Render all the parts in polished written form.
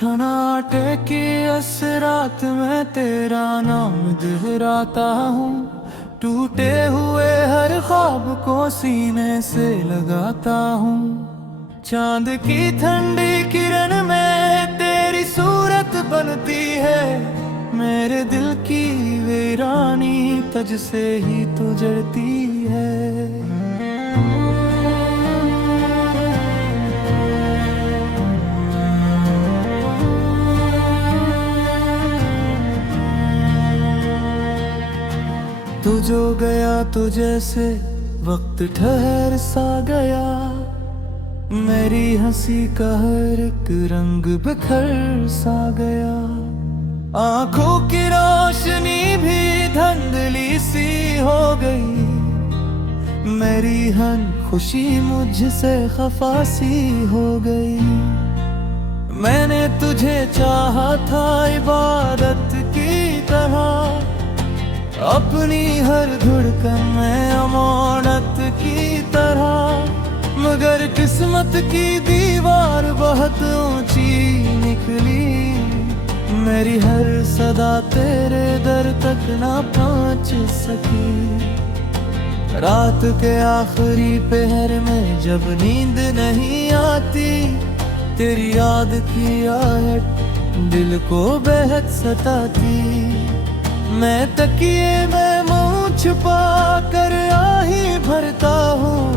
सन्नाटे की असरात में तेरा नाम दोहराता हूँ। टूटे हुए हर ख्वाब को सीने से लगाता हूँ। चांद की ठंडी किरण में तेरी सूरत बनती है। मेरे दिल की वीरानी तुझ से ही तो जड़ती है। तू जो गया तो जैसे वक्त ठहर सा गया। मेरी हंसी का हर एक रंग बिखर सा गया। आंखों की रोशनी भी धुंधली सी हो गई। मेरी हर खुशी मुझसे खफा सी हो गई। मैंने तुझे चाहा था इबादत की तरह। अपनी हर धड़कन में अमानत की तरह। मगर किस्मत की दीवार बहुत ऊंची निकली। मेरी हर सदा तेरे दर तक ना पहुंच सकी। रात के आखिरी पहर में जब नींद नहीं आती, तेरी याद की आहट दिल को बेहद सताती। मैं तकिए में मुंह छुपा कर आही भरता हूँ।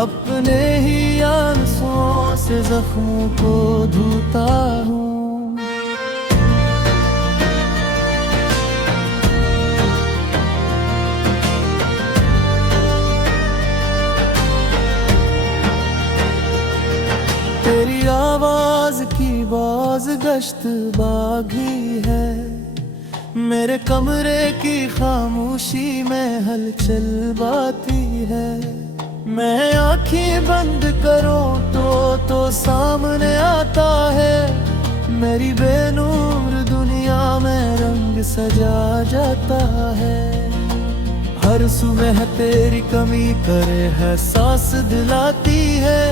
अपने ही आंसुओं से जख्मों को धोता हूँ। तेरी आवाज की बाज गश्त बागी है। मेरे कमरे की खामोशी में हलचल बाती है। मैं आंखें बंद करूं तो सामने आता है। मेरी बेनूर दुनिया में रंग सजा जाता है। हर सुबह तेरी कमी करे एहसास दिलाती है।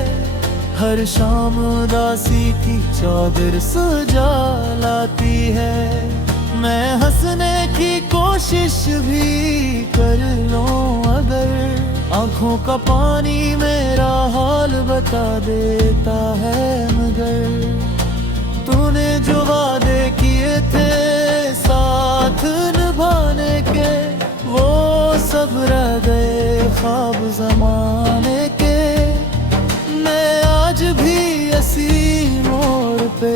हर शाम उदासी की चादर सजा लाती है। मैं हंसने की कोशिश भी कर लूं अगर, आंखों का पानी मेरा हाल बता देता है। मगर तूने जो वादे किए थे साथ निभाने के, वो सब रह गए ख्वाब ज़माने के। मैं आज भी इसी मोड़ पे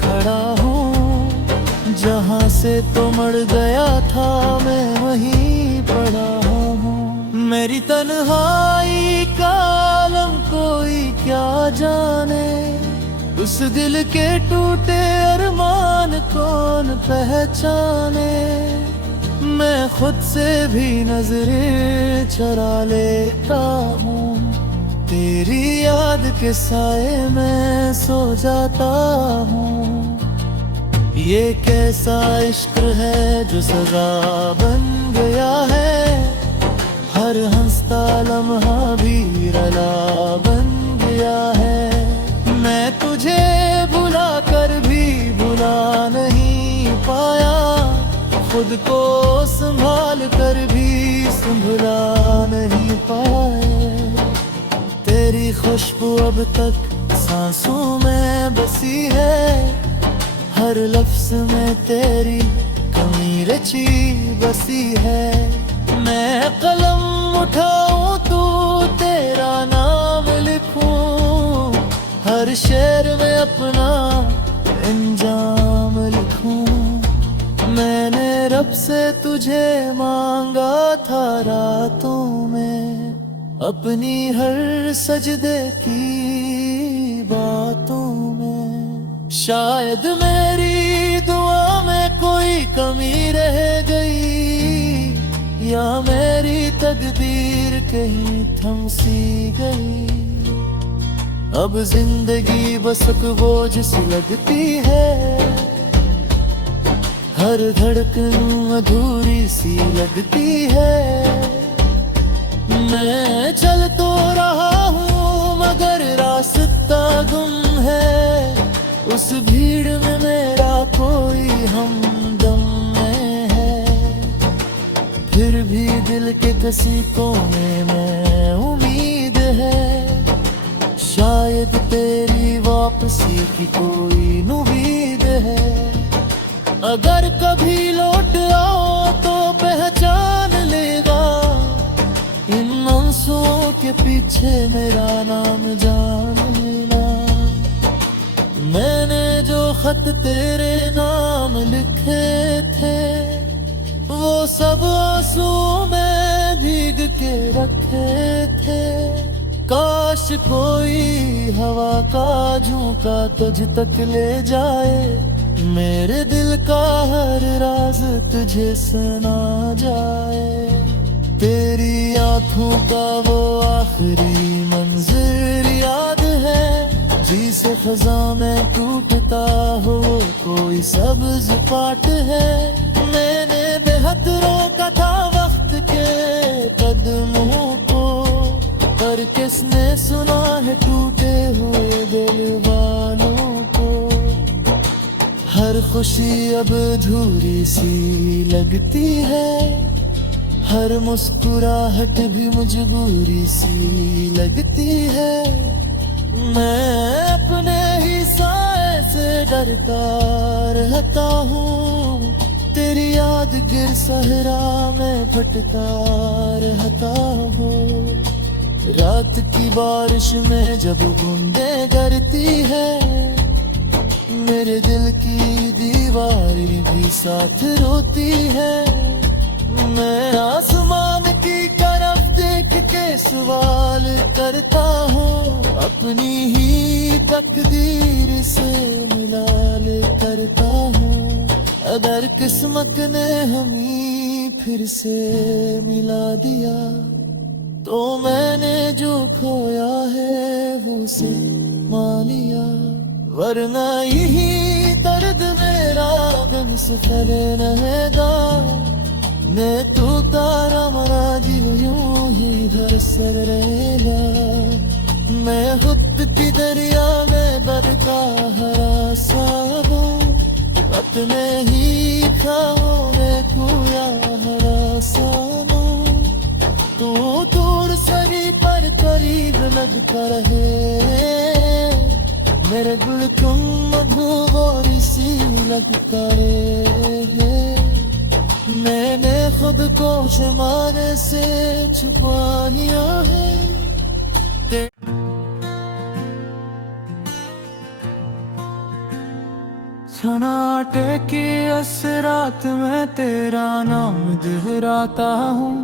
खड़ा हूँ। जहाँ से तो मर गया था मैं वहीं पड़ा हूँ। मेरी तन्हाई का आलम कोई क्या जाने। उस दिल के टूटे अरमान कौन पहचाने। मैं खुद से भी नजरें चुरा लेता हूँ। तेरी याद के साए में सो जाता हूँ। ये कैसा इश्क है जो सजा बन गया है। हर हंसता लम्हा भी रला बन गया है। मैं तुझे बुला कर भी बुला नहीं पाया। खुद को संभाल कर भी संभला नहीं पाया। तेरी खुशबू अब तक सांसों में बसी है। हर लफ्ज़ में तेरी कमी रची बसी है। मैं कलम उठाऊं तो तेरा नाम लिखूं। हर शेर में अपना इंजाम लिखूं। मैंने रब से तुझे मांगा था रातों में, अपनी हर सजदे की बातों में। शायद मेरी दुआ में कोई कमी रह गई, या मेरी तकदीर कहीं थम सी गई। अब जिंदगी बस एक बोझ सी लगती है। हर धड़कन अधूरी सी लगती है। मैं चल तो रहा हूँ मगर रास्ता गुम है। उस भीड़ में दिल के किसी कोने में उम्मीद है, शायद तेरी वापसी की कोई उम्मीद है। अगर कभी लौट आओ तो पहचान लेगा, इन आंसुओं के पीछे मेरा नाम जान लेना। मैंने जो खत तेरे नाम लिखे थे, वो सब आंसुओं में भीग के रखे थे। काश कोई हवा का झोंका तुझ तक ले जाए, मेरे दिल का हर राज तुझे सुना जाए। तेरी आंखों का वो आखिरी मंजर याद है, जिसे खजा में टूटता हो कोई सब्ज पाट है। मैंने बेहद रोका था वक्त के कदमों को, पर किसने सुना है टूटे हुए दिल वालों को। हर खुशी अब अधूरी सी लगती है, हर मुस्कुराहट भी मजबूरी सी लगती है। मैं अपने ही साए से डरता रहता हूँ, तेरी याद गिर सहरा में भटका रहता हूँ। रात की बारिश में जब बूंदें गिरती है, मेरे दिल की दीवारें भी साथ रोती है। मैं आसमान की तरफ देख के सवाल करता हूँ, अपनी ही तकदीर से मिलाल करता हूँ। अगर किस्मत ने हमें फिर से मिला दिया, तो मैंने जो खोया है वो उसे मान लिया। वरना यही दर्द मेरा गम सफर रहेगा, मैं तू तारा मरा जीव यूं ही घर सर रहेगा। मैं खुद की दरिया में बरता हरा साबुन, अपने ही खाओ में खोया हरा सानू। तू दूर सरी पर करीब लगता रहे, मेरे गुल तुम मधुबोरी सी लगता रहे। मैंने खुद को शमाने से छुपा लिया है। सन्नाटे की असरात में तेरा नाम दोहराता हूँ,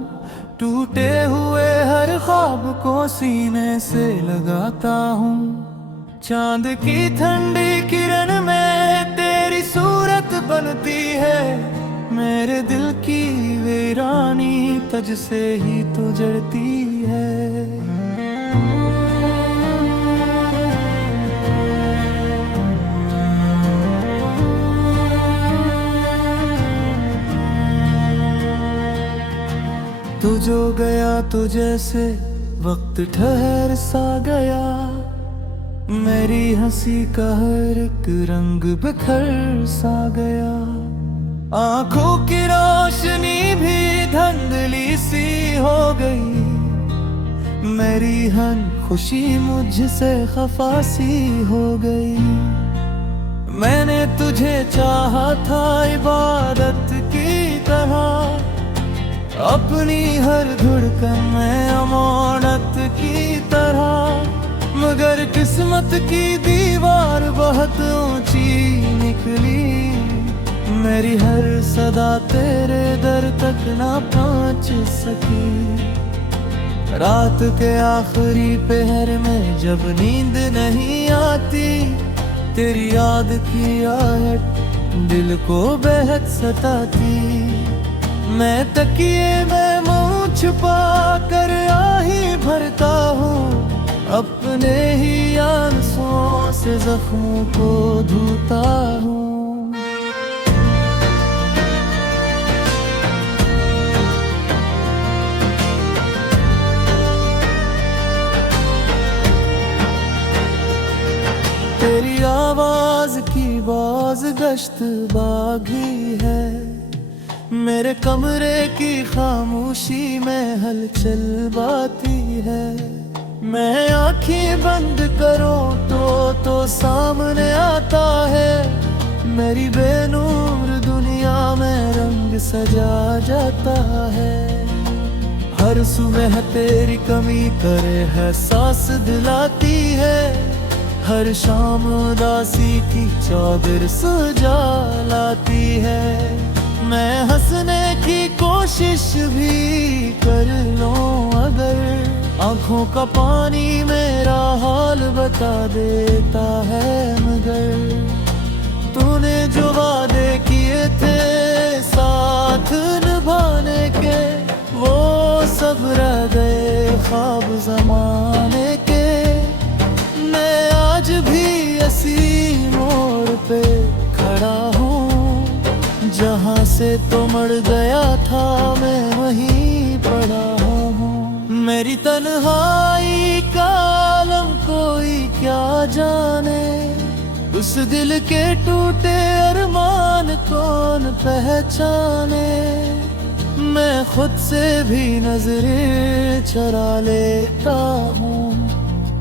टूटे हुए हर ख्वाब को सीने से लगाता हूँ। चांद की ठंडी किरण में तेरी सूरत बनती है, मेरे दिल की वीरानी तुझ से ही तो जड़ती है। तू जो गया तो जैसे वक्त ठहर सा गया, मेरी हंसी का हर एक रंग बिखर सा गया। आंखों की रोशनी भी धुंधली सी हो गई, मेरी हर खुशी मुझसे खफा सी हो गई। मैंने तुझे चाहा था इबादत की तरह, अपनी हर धड़कन में अमानत की तरह। मगर किस्मत की दीवार बहुत ऊंची निकली, मेरी हर सदा तेरे दर तक ना पहुंच सकी। रात के आखिरी पहर में जब नींद नहीं आती, तेरी याद की आहट दिल को बेहद सताती। मैं तकिए में मुंह छुपा कर आही भरता हूँ, अपने ही आंसुओं से जख्मों को धोता हूँ। तेरी आवाज की बाज गश्त बागी है, मेरे कमरे की खामोशी में हलचल बाती है। मैं आंखें बंद करूं तो सामने आता है। मेरी बेनूर दुनिया में रंग सजा जाता है। हर सुबह तेरी कमी करे है सांस दिलाती है। हर शाम उदासी की चादर सजा लाती है। मैं हंसने की कोशिश भी कर लूं अगर, आंखों का पानी मेरा हाल बता देता है। मगर तूने जो वादे किए थे साथ निभाने के, वो सब रह गए ख्वाब ज़माने के। मैं आज भी इसी मोड़ पे खड़ा हूँ, जहाँ से तो मर गया था मैं वहीं पड़ा हूँ। मेरी तन्हाई का आलम कोई क्या जाने, उस दिल के टूटे अरमान कौन पहचाने। मैं खुद से भी नजरें चुरा लेता हूँ,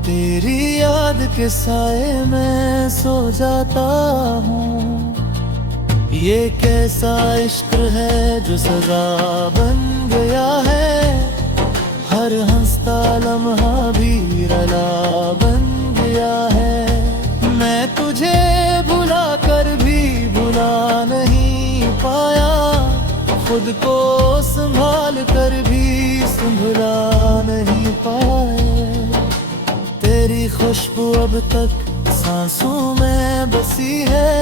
तेरी याद के साए में सो जाता हूँ। ये कैसा इश्क है जो सजा बन गया है, हर हंसता लम्हा भी रला बन गया है। मैं तुझे भुला कर भी भुला नहीं पाया, खुद को संभाल कर भी संभला नहीं पाया। तेरी खुशबू अब तक सांसों में बसी है,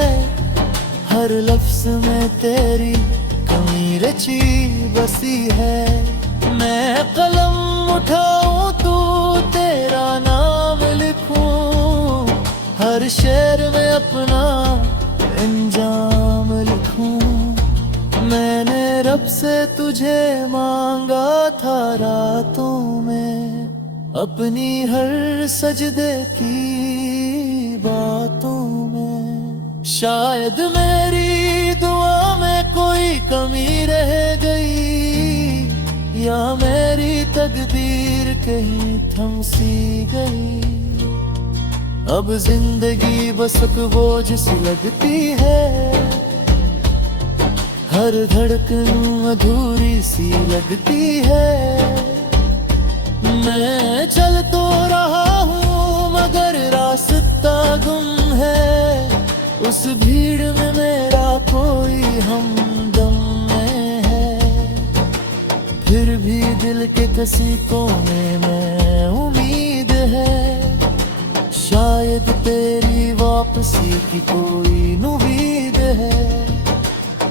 हर लफ्ज में तेरी कमी रची बसी है। मैं कलम उठाऊं तू तेरा नाम लिखूं, हर शेर में अपना अंजाम लिखूं। मैंने रब से तुझे मांगा था रातों में, अपनी हर सजदे की बातों में। शायद मेरी दुआ में कोई कमी रह गई, या मेरी तकदीर कहीं थम सी गई। अब जिंदगी बस एक बोझ सी लगती है, हर धड़कन अधूरी सी लगती है। मैं चल तो रहा हूँ मगर रास्ता गुम है, उस भीड़ में मेरा कोई हमदम नहीं है। फिर भी दिल के किसी कोने में उम्मीद है, शायद तेरी वापसी की कोई उम्मीद है।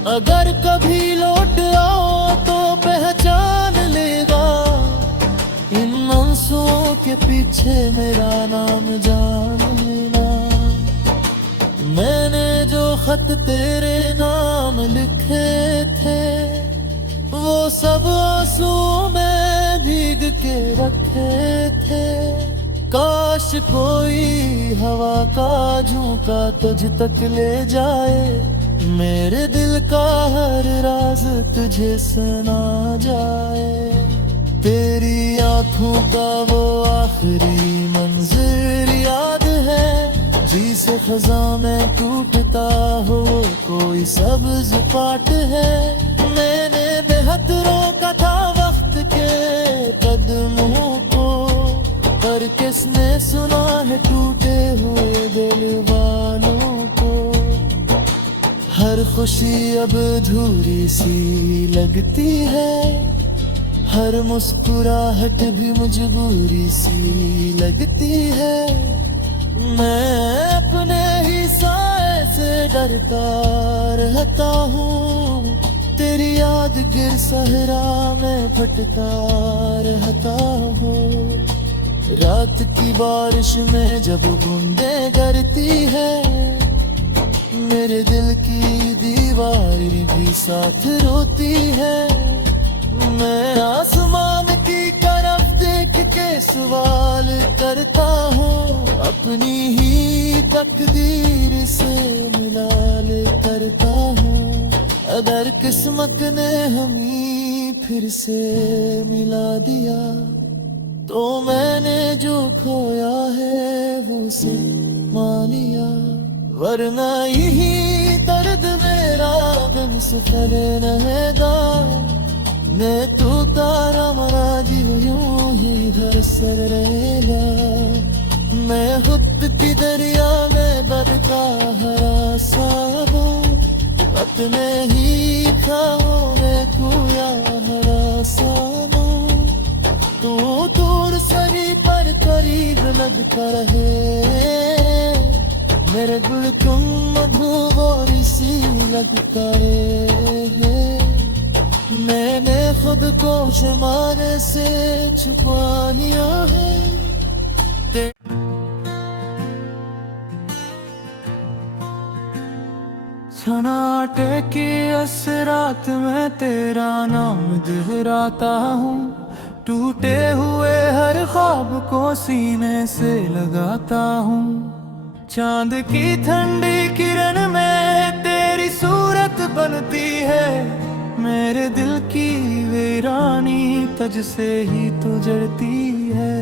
अगर कभी लौट आओ तो पहचान लेगा, इन आंसुओं के पीछे मेरा नाम जान लेना। मैंने जो खत तेरे नाम लिखे थे, वो सब आंसुओं में भीग के रखे थे। काश कोई हवा का झोंका तुझ तक ले जाए, मेरे दिल का हर राज तुझे सुना जाए। तेरी आंखों का वो आखिरी मंजर याद है, जिसे खजा में टूटता हो कोई सब्ज पाट है। मैंने बेहद रोका था वक्त के कदमों को, पर किसने सुना है टूटे हुए दिल वालों को। हर खुशी अब अधूरी सी लगती है, हर मुस्कुराहट भी मजबूरी सी लगती है। मैं अपने ही साए से डरता रहता हूँ, तेरी याद गिर सहरा में भटका रहता हूँ। रात की बारिश में जब बूंदें गिरती है, मेरे दिल की दीवार भी साथ रोती है। मैं आसमान की तरफ देख के सवाल करता हूँ, अपनी ही तकदीर से मिलाल करता हूँ। अगर किस्मत ने हमें फिर से मिला दिया, तो मैंने जो खोया है वो उसे मान लिया। वरना यही दर्द मेरा गम सफर रहेगा। मैं तू तारा मरा जीव यूं ही घर सर रहेगा। मैं खुद की दरिया में बरता हरा साबू, अपने ही खाओ में कुया हरा साबू। तू दूर सरी पर करीब लगता रहे, मेरे गुल तुम मधुबोर सी लगता रहे। मैंने खुद को जमाने से छुपा लिया है। सन्नाटे की असरात में तेरा नाम दोहराता हूँ। टूटे हुए हर ख्वाब को सीने से लगाता हूँ। चांद की ठंडी किरण में तेरी सूरत बनती है। मेरे दिल की वीरानी तुझ से ही तो जड़ती है।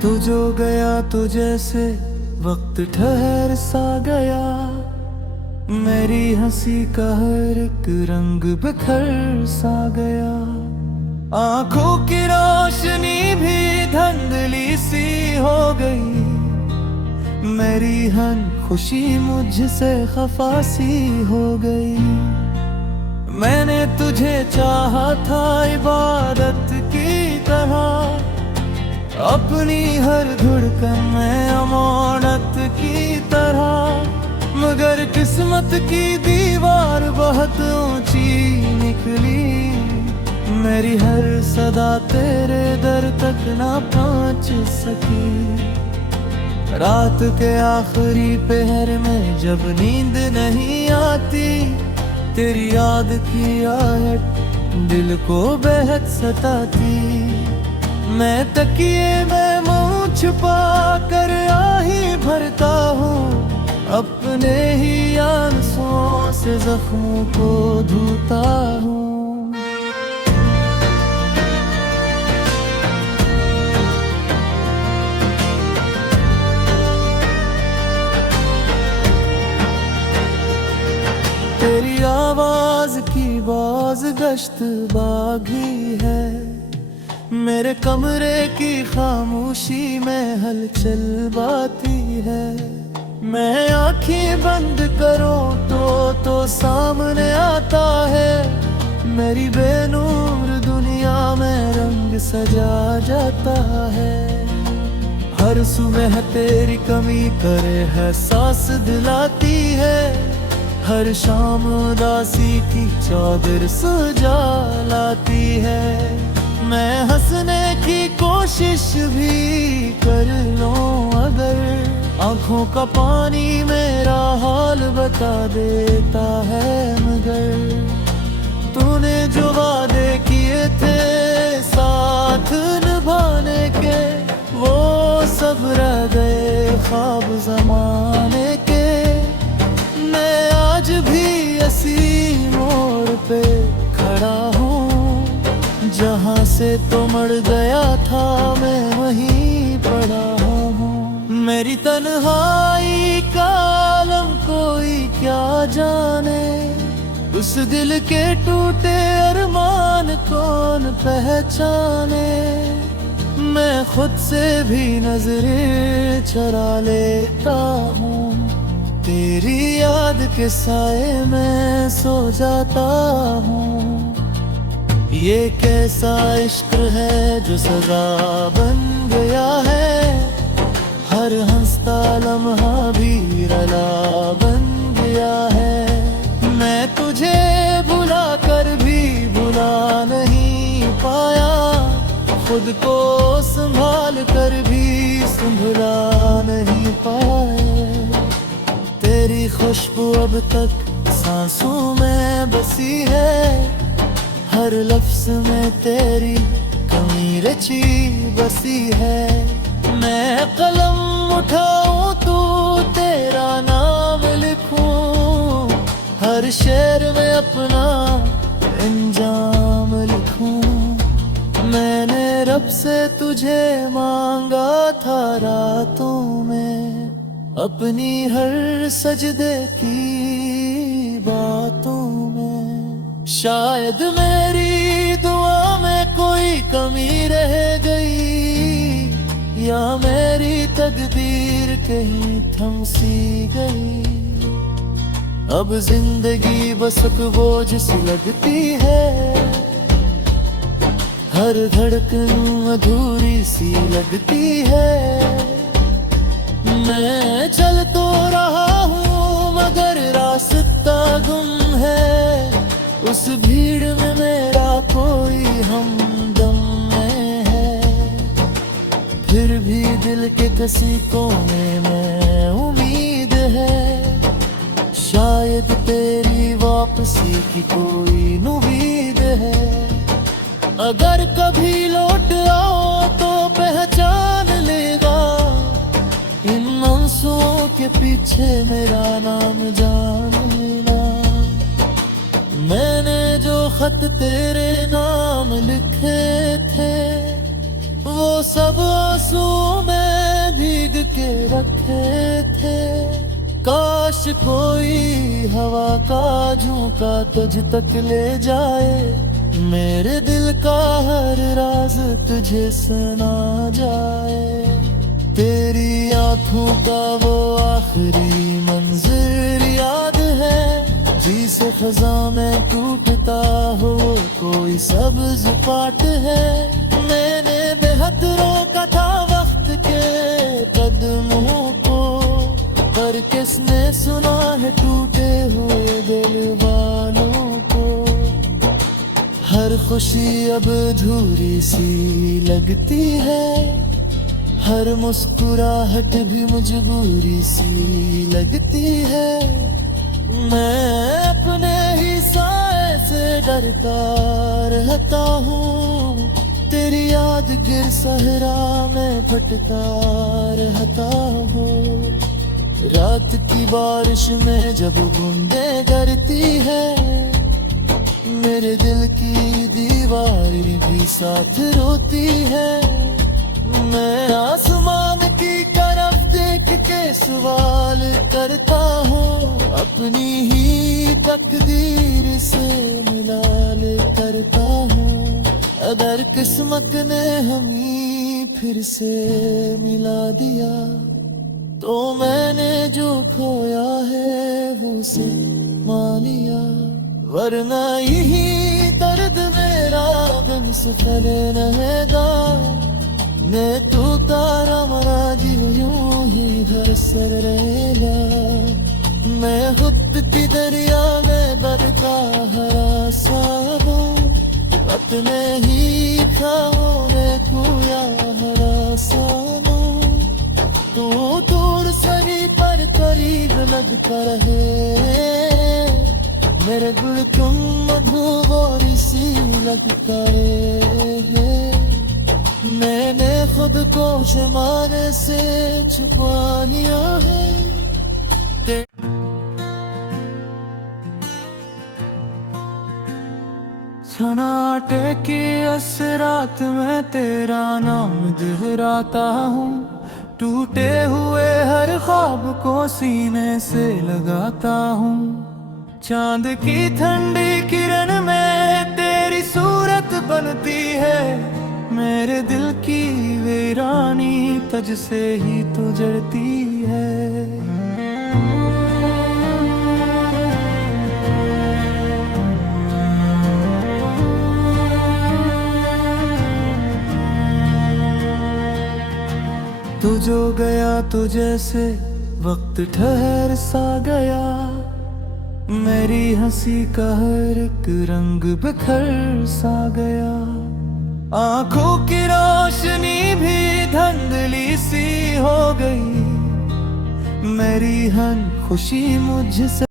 तू जो गया तो जैसे वक्त ठहर सा गया। मेरी हंसी का हर एक रंग बिखर सा गया। आंखों की रोशनी भी धुंधली सी हो गई। मेरी हर खुशी मुझसे खफा सी हो गई। मैंने तुझे चाहा था इबादत की तरह, अपनी हर धड़कन में अमानत की तरह। मगर किस्मत की दीवार बहुत ऊंची निकली। मेरी हर सदा तेरे दर तक ना पहुंच सकी। रात के आखिरी पहर में जब नींद नहीं आती, तेरी याद की आहट दिल को बेहद सताती। मैं तकिए में मुंह छुपा कर आही भरता हूँ। अपने ही आंसुओं से जख्मों को धोता हूँ। तेरी आवाज की बाज गश्त बागी है। मेरे कमरे की खामोशी में हलचल बाती है। मैं आंखें बंद करूं तो सामने आता है। मेरी बेनूर दुनिया में रंग सजा जाता है। हर सुबह तेरी कमी करे है सांस दिलाती है। हर शाम उदासी की चादर सजा लाती है। मैं हंसने की कोशिश भी कर लूं अगर, आंखों का पानी मेरा हाल बता देता है। मगर तूने जो वादे किए थे साथ निभाने के, वो सब रह गए ख्वाब ज़माने के। मैं आज भी इसी मोड़ पे खड़ा हूँ। जहाँ से तो मर गया था मैं वहीं पड़ा हूँ। मेरी तन्हाई का आलम कोई क्या जाने। उस दिल के टूटे अरमान कौन पहचाने। मैं खुद से भी नजरें चुरा लेता हूँ। तेरी याद के साए में सो जाता हूँ। ये कैसा इश्क है जो सजा बन गया है। हर हंसता लम्हा भी रला बन गया है। मैं तुझे बुला कर भी बुला नहीं पाया। खुद को संभाल कर भी संभला नहीं पाया। तेरी खुशबू अब तक सांसों में बसी है। हर लफ्ज में तेरी कमी रची बसी है। मैं कलम उठाऊं तू तेरा नाम लिखूं, हर शेर में अपना इंजाम लिखूं। मैंने रब से तुझे मांगा था रातों में, अपनी हर सजदे की बातों में। शायद मेरी दुआ में कोई कमी रह गई, या मेरी तकदीर कहीं थम सी गई। अब जिंदगी बस एक बोझ सी लगती है, हर धड़कन अधूरी सी लगती है। मैं चल तो रहा हूँ मगर रास्ता गुम है, उस भीड़ में मेरा कोई हमदम नहीं है। फिर भी दिल के किसी कोने में उम्मीद है, शायद तेरी वापसी की कोई उम्मीद है। अगर कभी लौट आओ तो पहचान लेगा, इन आंसुओं के पीछे मेरा नाम जान लेना। मैंने जो खत तेरे नाम लिखे थे, वो सब आंसुओं में भीग के रखे थे। काश कोई हवा का झोंका तुझ तक ले जाए, मेरे दिल का हर राज तुझे सुना जाए। तेरी आंखों का वो आखिरी मंजर याद है, जिसे खजा में टूटता हो कोई सब्ज पाट है। मैंने बेहद रोका था वक्त के कदमों को, पर किसने सुना है टूटे हुए दिल वालों को। हर खुशी अब अधूरी सी लगती है, हर मुस्कुराहट भी मजबूरी सी लगती है। मैं अपने ही साए से डरता रहता हूँ, तेरी याद गिर सहरा में भटका रहता हूँ। रात की बारिश में जब बूंदें गिरती है, मेरे दिल की दीवार भी साथ रोती है। मैं आसमान की तरफ देख के सवाल करता हूँ, अपनी ही तकदीर से मिलाल करता हूँ। अगर किस्मत ने हमें फिर से मिला दिया, तो मैंने जो खोया है वो उसे मान लिया। वरना यही दर्द मेरा गम सफर रहेगा, मैं तू तारा मरा जी यूं ही हर सर रहेगा। मैं खुद की दरिया में बरता हरा सा हूँ, अपने ही खाओं में खोया हरा सा हूँ। तू दूर सही पर करीब लगता रहे, मेरे गुल तुम मधुबोर सी लगता रहे। मैंने खुद को ज़माने से छुपा लिया है। सन्नाटे की असरात में तेरा नाम दोहराता हूँ, टूटे हुए हर ख्वाब को सीने से लगाता हूँ। चांद की ठंडी किरण में तेरी सूरत बनती है, मेरे दिल की वीरानी तुझ से ही तो जड़ती है। तू जो गया तो जैसे वक्त ठहर सा गया, मेरी हंसी का हर एक रंग बिखर सा गया। आंखों की रोशनी भी धुंधली सी हो गई, मेरी हर खुशी मुझसे